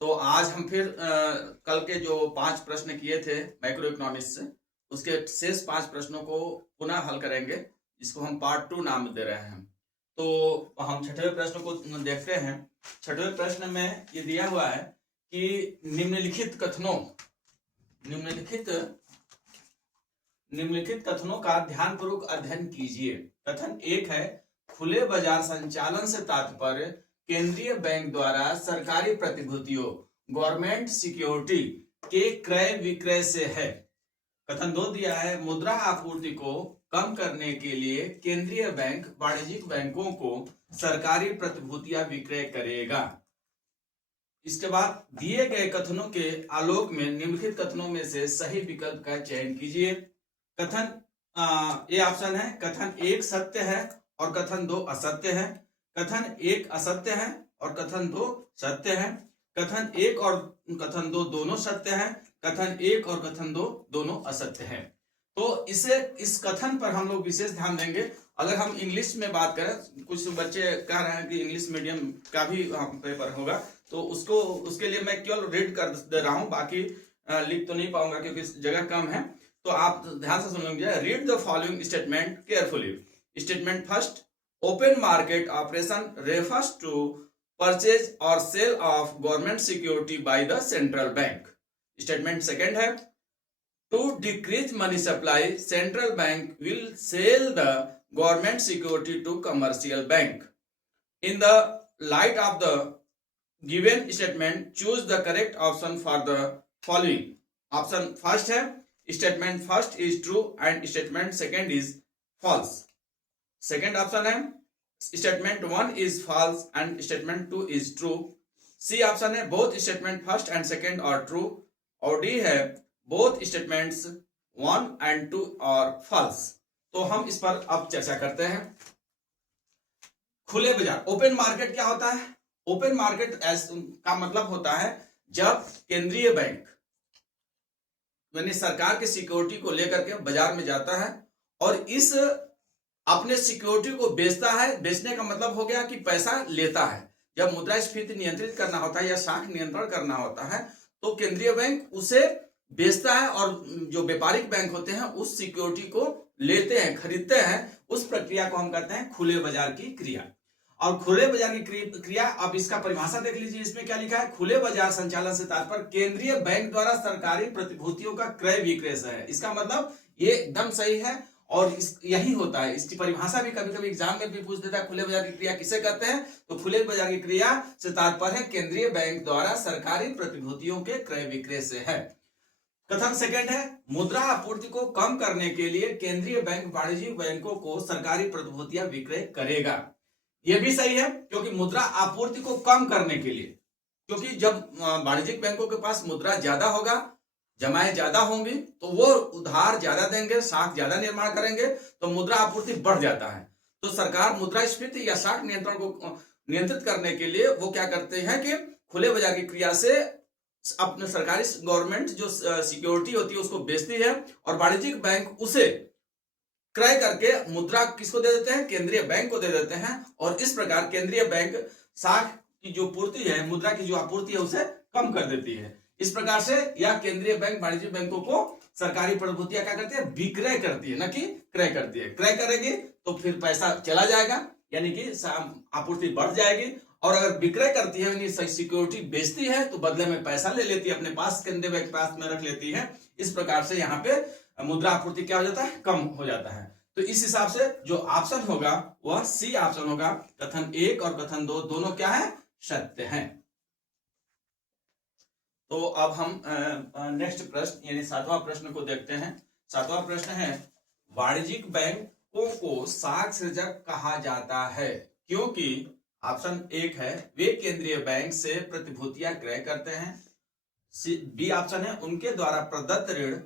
तो आज हम फिर कल के जो 5 प्रश्न किए थे मैक्रो इकोनॉमिक्स से, उसके शेष 5 प्रश्नों को पुनः हल करेंगे, जिसको हम पार्ट 2 नाम दे रहे हैं। तो हम छठवें प्रश्न को देखते हैं। छठवें प्रश्न में ये दिया हुआ है कि निम्नलिखित कथनों का ध्यानपूर्वक अध्ययन कीजिए। कथन 1 है, खुले बाजार संचालन से तात्पर्य केंद्रीय बैंक द्वारा सरकारी प्रतिभूतियों गवर्नमेंट सिक्योरिटी के क्रय विक्रय से है। कथन 2 दिया है, मुद्रा आपूर्ति को कम करने के लिए केंद्रीय बैंक वाणिज्यिक बैंकों को सरकारी प्रतिभूतियां विक्रय करेगा। इसके बाद दिए गए कथनों के आलोक में निम्नलिखित कथनों में से सही विकल्प का चयन कीजिए। कथन ये ऑप्शन है, कथन 1 सत्य है और कथन 2 असत्य है। कथन 1 असत्य है और कथन 2 सत्य है। कथन 1 और कथन 2 दोनों सत्य है। कथन 1 और कथन 2 दोनों असत्य है। तो इस कथन पर हम लोग विशेष ध्यान देंगे। अगर हम इंग्लिश में बात करें, कुछ बच्चे कह रहे हैं कि इंग्लिश मीडियम का भी पेपर होगा, तो उसके लिए मैं केवल रीड कर दे रहा हूं, बाकी लिख तो नहीं पाऊंगा क्योंकि जगह कम है। तो आप ध्यान से सुन लीजिए। Read the following statement carefully. Statement first, open market operation refers to purchase और sale of government security by the central bank. Statement second है, to decrease money supply, central bank will sell the government security to commercial bank. In the light of the given statement, choose the correct option for the following. Option first है, statement first is true and statement second is false. Second option है, statement 1 is false and statement 2 is true. C option है, both statement first and second are true. और D है, both statements 1 and 2 are false. तो हम इस पर अब चर्चा करते हैं। खुले बाजार, ओपन मार्केट क्या होता है? ओपन मार्केट का मतलब होता है जब केंद्रीय बैंक यानी सरकार की सिक्योरिटी को लेकर के बाजार में जाता है और इस अपने सिक्योरिटी को बेचता है। बेचने का मतलब हो गया कि पैसा लेता है। जब मुद्रास्फीति नियंत्रित करना होता है या शाख नियंत्रण करना होता है, तो केंद्रीय बैंक उसे बेचता है और जो व्यापारिक बैंक होते हैं उस सिक्योरिटी को लेते हैं, खरीदते हैं। उस प्रक्रिया को हम कहते हैं खुले बाजार की क्रिया। और खुले बाजार की क्रिया, अब इसका परिभाषा देख लीजिए। इसमें क्या लिखा है? खुले बाजार संचालन से तात्पर्य केंद्रीय बैंक द्वारा सरकारी प्रतिभूतियों का क्रय विक्रय से है। इसका मतलब ये एकदम सही है और यही होता है। इसकी परिभाषा भी कभी कभी एग्जाम में भी पूछ देता है, खुले बाजार की क्रिया किसे कहते हैं? तो खुले बाजार की क्रिया से तात्पर्य है केंद्रीय बैंक द्वारा सरकारी प्रतिभूतियों के क्रय विक्रय से है। कथन सेकंड है, मुद्रा आपूर्ति को कम करने के लिए केंद्रीय बैंक वाणिज्यिक बैंकों को सरकारी प्रतिभूतियां विक्रय करेगा। यह भी सही है, क्योंकि मुद्रा आपूर्ति को कम करने के लिए, क्योंकि जब वाणिज्यिक बैंकों के पास मुद्रा ज्यादा होगा, जमाएं ज्यादा होंगी, तो वो उधार ज्यादा देंगे, शाख ज्यादा निर्माण करेंगे, तो मुद्रा आपूर्ति बढ़ जाता है। तो सरकार मुद्रास्फीति या शाख नियंत्रण को नियंत्रित करने के लिए वो क्या करते हैं कि खुले बाजार की क्रिया से अपने सरकारी गवर्नमेंट जो सिक्योरिटी होती है उसको बेचती है और वाणिज्यिक बैंक उसे क्रय करके मुद्रा किसको दे देते हैं? केंद्रीय बैंक को दे देते हैं। और इस प्रकार केंद्रीय बैंक शाख की जो पूर्ति है, मुद्रा की जो आपूर्ति है, उसे कम कर देती है। इस प्रकार से यह केंद्रीय बैंक वाणिज्यिक बैंकों को सरकारी प्रतिभूतियां क्या करती है? विक्रय करती है, न कि क्रय करती है। क्रय करेगी तो फिर पैसा चला जाएगा, यानी कि आपूर्ति बढ़ जाएगी। और अगर विक्रय करती है यानी सिक्योरिटी बेचती है, तो बदले में पैसा ले लेती है, अपने पास केंद्रीय बैंक पास में रख लेती है। इस प्रकार से यहाँ पे मुद्रा आपूर्ति क्या हो जाता है? कम हो जाता है। तो इस हिसाब से जो ऑप्शन होगा वह सी ऑप्शन होगा। कथन 1 और कथन 2 दोनों क्या है? सत्य हैं। तो अब हम नेक्स्ट प्रश्न यानी 7वां प्रश्न को देखते हैं। 7वां प्रश्न है, वाणिज्यिक बैंकों को शाख सृजक कहा जाता है क्योंकि ऑप्शन 1 है, वे केंद्रीय बैंक से प्रतिभूतियां क्रय करते हैं। बी ऑप्शन है, उनके द्वारा प्रदत्त ऋण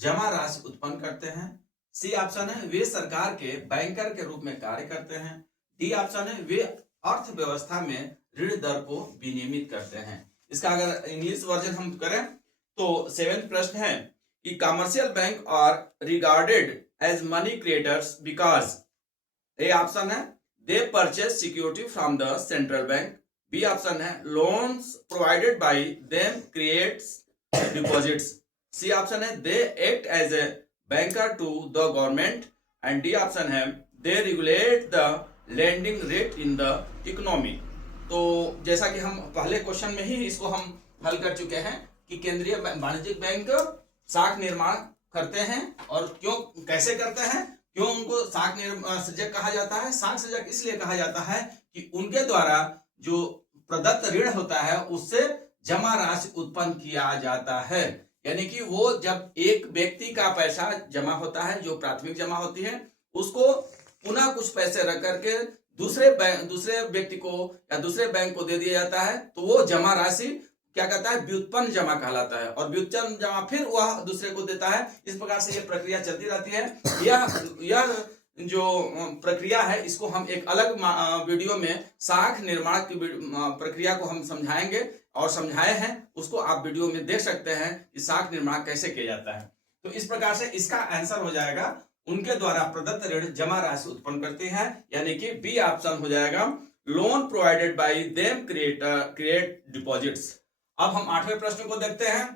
जमा राशि उत्पन्न करते हैं। सी ऑप्शन है, वे सरकार के बैंकर के रूप में कार्य करते हैं। डी ऑप्शन है, वे अर्थव्यवस्था में ऋण दर को विनियमित करते हैं। इसका अगर इंग्लिश वर्जन हम करें तो 7वां प्रश्न है कि commercial bank are regarded as money creators because A option है, they purchase security from the central bank. B option है loans provided by them creates deposits, C option है they act as a banker to the government, and D option है they regulate the lending rate in the economy. तो जैसा कि हम पहले question में ही इसको हम हल कर चुके हैं कि केंद्रीय वाणिज्यिक बैंक साख निर्माण करते हैं, और क्यों कैसे करते हैं, क्यों उनको साख सृजक कहा जाता है। साख सृजक इसलिए कहा जाता है कि उनके द्वारा जो प्रदत्त ऋण होता है उससे जमा राशि उत्पन्न किया जाता है, यानी कि वो जब एक व्यक्ति का पैसा जमा होता है, जो प्राथमिक जमा होती है, उसको पुनः कुछ पैसे रख करके दूसरे व्यक्ति को या दूसरे बैंक को दे दिया जाता है, तो वो जमा राशि क्या कहता है, व्युत्पन्न जमा कहलाता है, और व्युत्पन्न जमा फिर वह दूसरे को देता है। इस प्रकार से ये प्रक्रिया चलती रहती है। यह जो प्रक्रिया है इसको हम एक अलग वीडियो में साख निर्माण की प्रक्रिया को हम समझाएंगे, और समझाए हैं उसको आप वीडियो में देख सकते हैं कि साख निर्माण कैसे किया जाता है। तो इस प्रकार से इसका आंसर हो जाएगा उनके द्वारा प्रदत्त ऋण जमा राशि उत्पन्न करती है, यानी कि बी ऑप्शन हो जाएगा loan provided by them create deposits. अब हम 8वें प्रश्न को देखते हैं।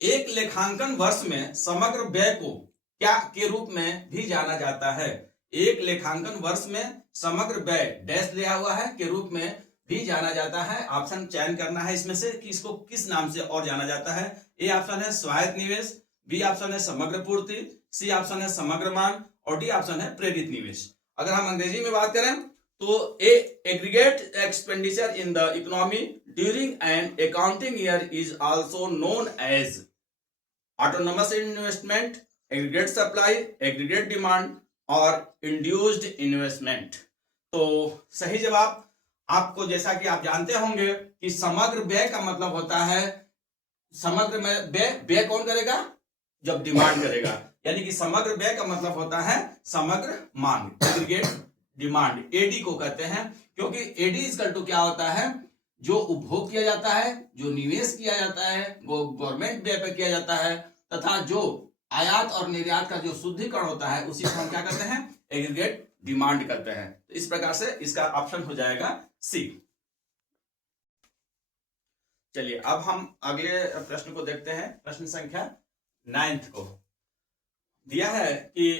एक लेखांकन वर्ष में समग्र व्यय को क्या के रूप में भी जाना जाता है। एक लेखांकन वर्ष में समग्र व्यय डैश लिया हुआ है के रूप में भी जाना जाता है। ऑप्शन चयन करना है इसमें से कि इसको किस नाम से और जाना जाता है। ए ऑप्शन है स्वायत्त निवेश, बी ऑप्शन है समग्र पूर्ति, सी ऑप्शन है समग्र मांग, और डी ऑप्शन है प्रेरित निवेश। अगर हम अंग्रेजी में बात करें तो A aggregate expenditure in the economy during an accounting year is also known as autonomous investment, aggregate supply, aggregate demand और इंड्यूस्ड इन्वेस्टमेंट। तो सही जवाब आपको, जैसा कि आप जानते होंगे कि समग्र व्यय का मतलब होता है, समग्र में व्यय कौन करेगा, जब डिमांड करेगा, यानी कि समग्र व्यय का मतलब होता है समग्र मांग, एग्रीगेट डिमांड, एडी को कहते हैं। क्योंकि एडी इक्वल टू क्या होता है, जो उपभोग किया जाता है, जो निवेश किया जाता है, वो गवर्नमेंट व्यय पे किया जाता है, तथा जो आयात और निर्यात का जो शुद्धिकरण होता है उसी को हम क्या करते हैं, एग्रीगेट डिमांड करते हैं। तो इस प्रकार से इसका ऑप्शन हो जाएगा सी। चलिए अब हम अगले प्रश्न को देखते हैं। प्रश्न संख्या 9 को दिया है कि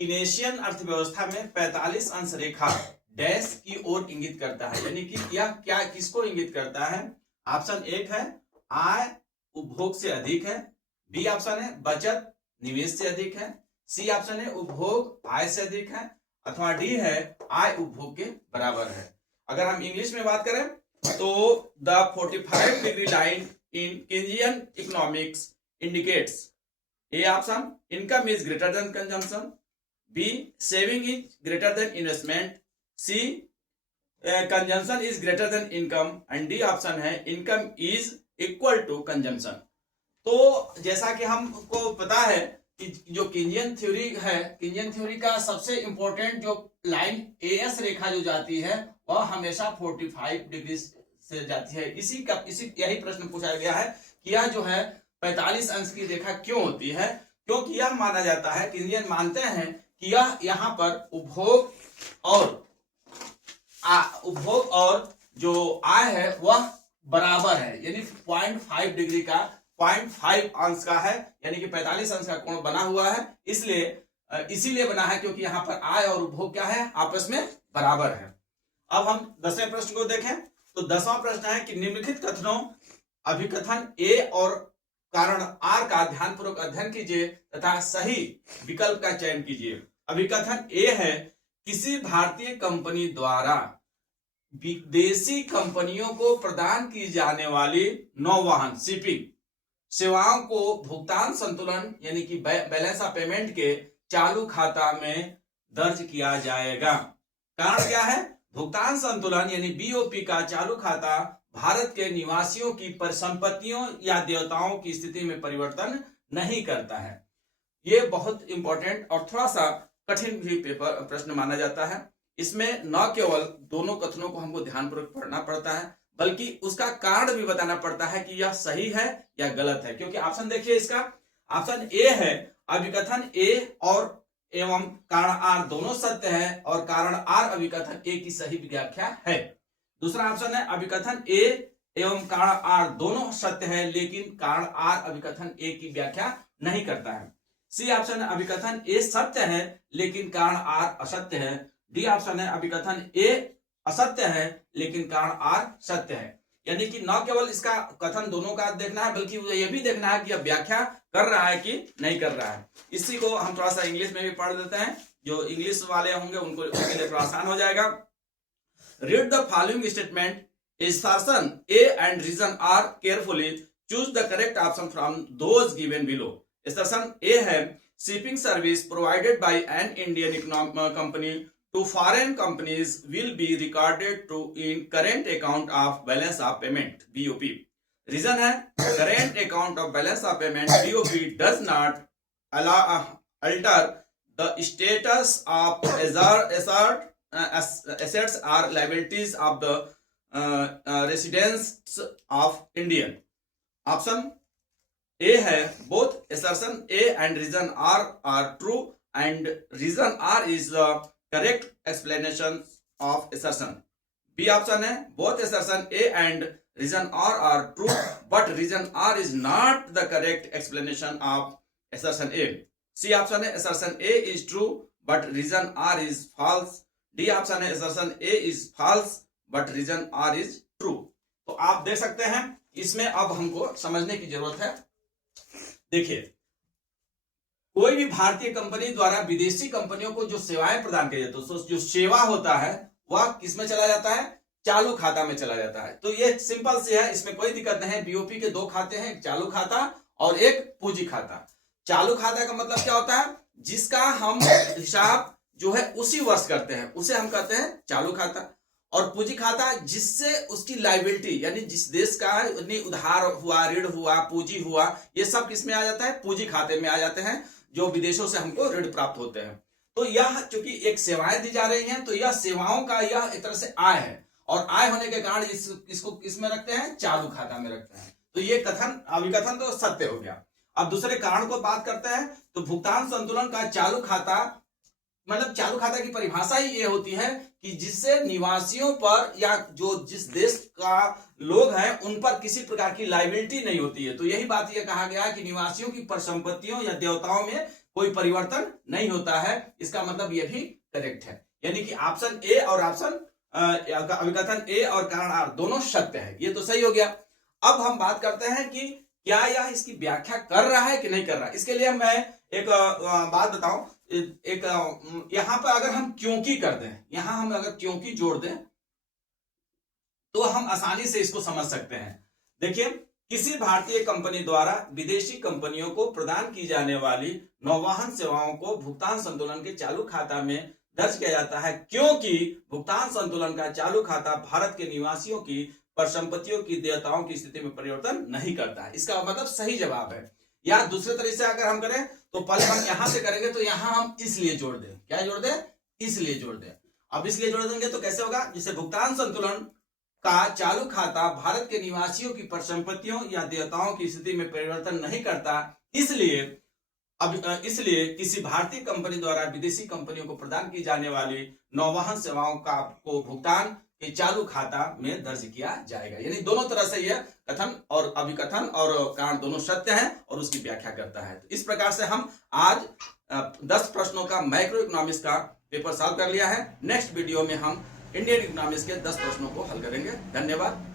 कीनेशियन अर्थव्यवस्था में 45 अंश रेखा डैश की ओर इंगित करता है, यानी कि यह क्या किसको इंगित करता है। ऑप्शन 1 है आय उपभोग से अधिक है, बी ऑप्शन है बचत निवेश से अधिक है, सी ऑप्शन है उपभोग आय से अधिक है, अथवा डी है आय उपभोग के बराबर है। अगर हम इंग्लिश में बात करें तो the 45 degree line in Keynesian economics indicates A option income is greater than consumption, B saving is greater than investment, C consumption is greater than income, and D option है income is equal to consumption. तो जैसा कि हमको पता है कि जो Keynesian theory है, कीनियन थ्योरी का सबसे इंपॉर्टेंट जो लाइन एएस रेखा जो जाती है वह हमेशा 45 डिग्री से जाती है। इसी यही प्रश्न पूछा गया है कि यह जो है 45 अंश की रेखा क्यों होती है, क्योंकि यह माना जाता है, कीनियन मानते हैं कि यह यहाँ पर उपभोग और जो आय है वह बराबर है, यानी 0.5 डिग्री का 0.5 अंश का है, यानी कि 45 अंश का कोण बना हुआ है। इसीलिए बना है क्योंकि यहाँ पर आय और उपभोग क्या है, आपस में बराबर है। अब हम 10वें प्रश्न को देखें तो 10वां प्रश्न है कि निम्नलिखित कथनों अभिकथन ए और कारण आर का ध्यानपूर्वक अध्ययन कीजिए तथा सही विकल्प का चयन कीजिए। अभिकथन ए है किसी भारतीय कंपनी द्वारा विदेशी कंपनियों को प्रदान की जाने वाली नौवहन शिपिंग सेवाओं को भुगतान संतुलन यानी कि बैलेंस ऑफ पेमेंट के चालू खाता में दर्ज किया जाएगा। कारण क्या है, भुगतान संतुलन यानी बीओपी का चालू खाता भारत के निवासियों की परिसंपत्तियों या देयताओं की स्थिति में परिवर्तन नहीं करता है। ये बहुत इंपॉर्टेंट और थोड़ा सा कठिन भी पेपर प्रश्न माना जाता है। इसमें न केवल दोनों कथनों को हमको ध्यानपूर्वक पढ़ना पड़ता है बल्कि उसका कारण भी बताना पड़ता है कि यह सही है या गलत है। क्योंकि ऑप्शन देखिए, इसका ऑप्शन ए है अभिकथन ए और एवं कारण आर दोनों सत्य है और कारण आर अभिकथन ए की सही व्याख्या है। दूसरा ऑप्शन है अभिकथन ए एवं कारण आर दोनों सत्य है, लेकिन कारण आर अभिकथन ए की व्याख्या नहीं करता है। सी ऑप्शन है अभिकथन ए सत्य है लेकिन कारण आर असत्य है। डी ऑप्शन है अभिकथन ए असत्य है लेकिन कारण आर सत्य है। यानी कि न केवल इसका कथन दोनों का देखना है, बल्कि यह भी देखना है कि अब व्याख्या कर रहा है कि नहीं कर रहा है। इसी को हम थोड़ा सा इंग्लिश में भी पढ़ देते हैं, जो इंग्लिश वाले होंगे उनके लिए थोड़ा आसान हो जाएगा। Read the following statement, assertion A and reason are carefully, choose the correct option from those given below। assertion A है shipping service provided by an Indian company to foreign companies will be recorded to in current account of balance of payment BOP। reason है current account of balance of payment BOP does not alter the status of assets or liabilities of the residents of Indian। Option A है both assertion A and reason are true and reason R is the correct explanation of assertion। B option है both assertion A and reason R are true but reason R is not the correct explanation of assertion A। C option है assertion A is true but reason R is false। D option है assertion A is false but reason R is true. तो आप देख सकते हैं इसमें अब हमको समझने की जरूरत है। देखिए, कोई भी भारतीय कंपनी द्वारा विदेशी कंपनियों को जो सेवाएं प्रदान की जाती है, तो जो सेवा होता है वह किस में चला जाता है? चालू खाता में चला जाता है। तो ये सिंपल से है, इसमें कोई दिक्कत नहीं है। बीओपी के दो खाते हैं, एक चालू खाता और एक पूंजी खाता। चालू खाता का मतलब क्या होता है? जिसका हम हिसाब जो है उसी वर्ष करते हैं, उसे हम कहते हैं चालू खाता। और पूंजी खाता जिससे उसकी लायबिलिटी, यानी जिस देश का उधार हुआ, ऋण हुआ, पूंजी हुआ, ये सब किस में आ जाता है? पूंजी खाते में आ जाते हैं, जो विदेशों से हमको ऋण प्राप्त होते हैं। तो यह चूंकि एक सेवाएं दी जा रही हैं, तो यह सेवाओं का यह एक तरह से आय है, और आय होने के कारण इसको किसमें रखते हैं? चालू खाता में रखते हैं। तो ये कथन अभिकथन तो सत्य हो गया। अब दूसरे कारण को बात करते हैं। तो भुगतान संतुलन का चालू खाता, मतलब चालू खाता की परिभाषा ही ये होती है कि जिससे निवासियों पर या जो जिस देश का लोग हैं उन पर किसी प्रकार की लायबिलिटी नहीं होती है। तो यही बात ये कहा गया है कि निवासियों की परिसंपत्तियों या देयताओं में कोई परिवर्तन नहीं होता है। इसका मतलब ये भी करेक्ट है, यानी कि ऑप्शन ए और ऑप्शन अभिकथन ए और कारण आर दोनों सत्य है। ये तो सही हो गया। अब हम बात करते हैं कि क्या यह इसकी व्याख्या कर रहा है कि नहीं कर रहा है। इसके लिए मैं एक बात बताऊं। एक यहां पर अगर हम क्योंकि कर दें, यहां हम अगर क्योंकि जोड़ दें तो हम आसानी से इसको समझ सकते हैं। देखिए, किसी भारतीय कंपनी द्वारा विदेशी कंपनियों को प्रदान की जाने वाली नौवहन सेवाओं को भुगतान संतुलन के चालू खाता में दर्ज किया जाता है, क्योंकि भुगतान संतुलन का चालू खाता भारत के निवासियों की परिसंपत्तियों की देयताओं की स्थिति में परिवर्तन नहीं करता है। इसका मतलब सही जवाब है। या दूसरे तरीके से अगर हम करें तो पहले हम यहां से करेंगे, तो यहां हम इसलिए जोड़ दें। क्या जोड़ दें? इसलिए जोड़ दें। अब इसलिए जोड़ देंगे तो कैसे होगा? जैसे भुगतान संतुलन का चालू खाता भारत के निवासियों की परिसंपत्तियों या देयताओं की स्थिति में परिवर्तन नहीं करता, इसलिए किसी भारतीय कंपनी द्वारा विदेशी कंपनियों को प्रदान की जाने वाली नौवहन सेवाओं को भुगतान के चालू खाता में दर्ज किया जाएगा। यानी दोनों तरह से यह कथन और अभिकथन और कारण दोनों सत्य हैं और उसकी व्याख्या करता है। तो इस प्रकार से हम आज 10 प्रश्नों का मैक्रो इकोनॉमिक्स का पेपर सॉल्व कर लिया है। नेक्स्ट वीडियो में हम इंडियन इकोनॉमिक्स के 10 प्रश्नों को हल करेंगे। धन्यवाद।